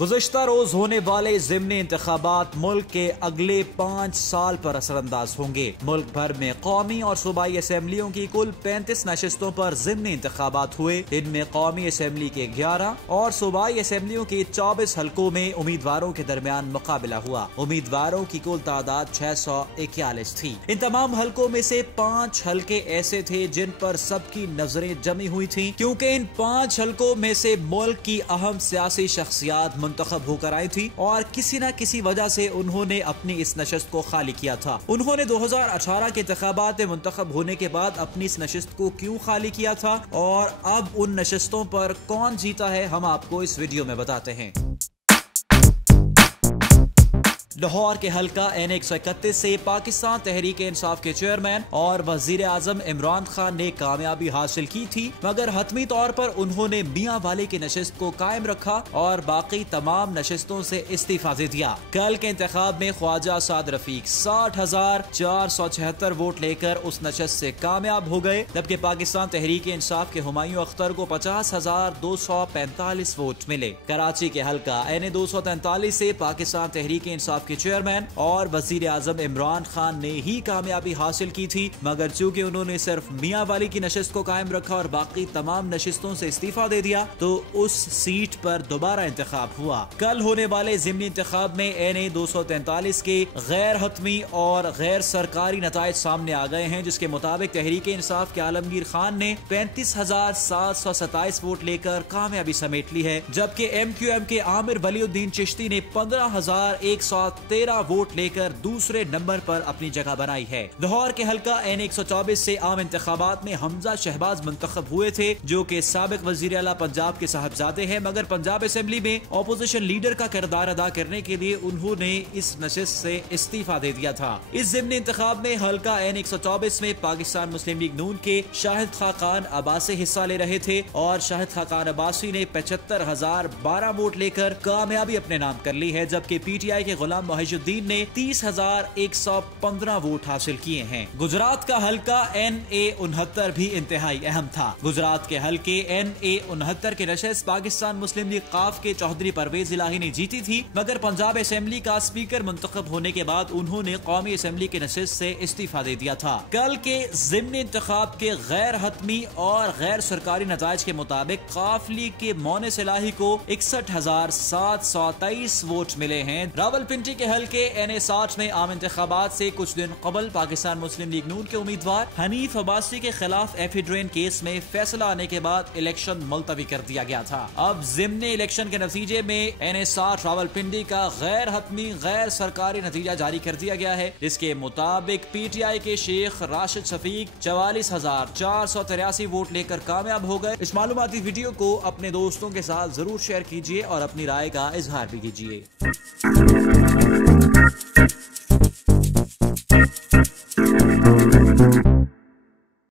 गुज़श्ता रोज होने वाले ज़िमनी इंतखाबात मुल्क के अगले 5 साल पर असरअंदाज होंगे। मुल्क भर में कौमी और सूबाई असम्बलियों की कुल 35 नशिस्तों पर ज़िमनी इंतखाबात हुए। इनमें कौमी असम्बली के 11 और सूबाई असम्बलियों के 24 हल्कों में उम्मीदवारों के दरमियान मुकाबला हुआ। उम्मीदवारों की कुल तादाद 641 थी। इन तमाम हल्कों में से 5 हल्के ऐसे थे जिन पर सबकी नजरें जमी हुई थी, क्योंकि इन 5 हल्कों में से मुल्क की अहम सियासी शख्सियात मुंतखब होकर आई थी और किसी न किसी वजह से उन्होंने अपनी इस नशिस्त को खाली किया था। उन्होंने 2018 के इंतखाबात में मुंतखब होने के बाद अपनी इस नशिस्त को क्यों खाली किया था और अब उन नशिस्तों पर कौन जीता है, हम आपको इस वीडियो में बताते हैं। लाहौर के हल्का N131 से पाकिस्तान तहरीक इंसाफ के चेयरमैन और वजीर आजम इमरान खान ने कामयाबी हासिल की थी, मगर हतमी तौर पर उन्होंने मियां वाली की नशिस्त को कायम रखा और बाकी तमाम नशिस्तों से इस्तीफा दे दिया। कल के इंतखाब में ख्वाजा साद रफीक 60,476 वोट लेकर उस नशिस्त से कामयाब हो गए, जबकि पाकिस्तान तहरीक इंसाफ के हुमायूं अख्तर को 50,245 वोट मिले। कराची के हल्का N243 से पाकिस्तान तहरीक इंसाफ के चेयरमैन और वजीर आजम इमरान खान ने ही कामयाबी हासिल की थी, मगर चूंकि उन्होंने सिर्फ मियां वाली की नशिस्त को कायम रखा और बाकी तमाम नशिस्तों से इस्तीफा दे दिया, तो उस सीट पर दोबारा इंतखाब हुआ। कल होने वाले ज़िमनी इंतखाब में N243 के गैर हतमी और गैर सरकारी नताइज सामने आ गए हैं, जिसके मुताबिक तहरीक इंसाफ के आलमगीर खान ने 35,727 वोट लेकर कामयाबी समेट ली है, जबकि MQM के आमिर वलीउद्दीन चिश्ती ने 15,113 वोट लेकर दूसरे नंबर पर अपनी जगह बनाई है। लाहौर के हल्का N124 से आम इंतखाबात में हमजा शहबाज मुंतखब हुए थे, जो कि साबिक वजीर आला पंजाब के साहबजादे हैं, मगर पंजाब असेंबली में ऑपोजिशन लीडर का किरदार अदा करने के लिए उन्होंने इस नशिस्त से इस्तीफा दे दिया था। इस ज़िमनी इंतखाब में हल्का N124 में पाकिस्तान मुस्लिम लीग नून के शाहिद खाकान अब्बासी हिस्सा ले रहे थे और शाहिद खाकान अब्बासी ने 75,012 वोट लेकर कामयाबी अपने नाम कर ली है, जबकि PTI के गुलाम मोहिजुद्दीन ने 30,115 वोट हासिल किए हैं। गुजरात का हल्का NA69 भी इंतहाई अहम था। गुजरात के हल्के NA69 के नशिस्त पाकिस्तान मुस्लिम लीग काफ के चौधरी परवेज इलाही ने जीती थी, मगर पंजाब असेंबली का स्पीकर मुंतखब होने के बाद उन्होंने कौमी असेंबली के नशिस्त से इस्तीफा दे दिया था। कल के ज़िमनी इंतखाब के गैर हतमी और गैर सरकारी नताइज के मुताबिक काफ लीग के मोनिस इलाही को 61,723 वोट मिले हैं। रावलपिंडी के हल्के NA60 में आम इंतखाबात से कुछ दिन कबल पाकिस्तान मुस्लिम लीग नून के उम्मीदवार हनीफ अब्बासी के खिलाफ एफिड्रेन केस में फैसला आने के बाद इलेक्शन मुलतवी कर दिया गया था। अब ज़िमनी इलेक्शन के नतीजे में NA60 रावलपिंडी का गैर हतमी गैर सरकारी नतीजा जारी कर दिया गया है, जिसके मुताबिक PTI के शेख राशिद शफीक 44,483 वोट लेकर कामयाब हो गए। इस मालूमाती वीडियो को अपने दोस्तों के साथ जरूर शेयर कीजिए और अपनी राय का इजहार भी कीजिए।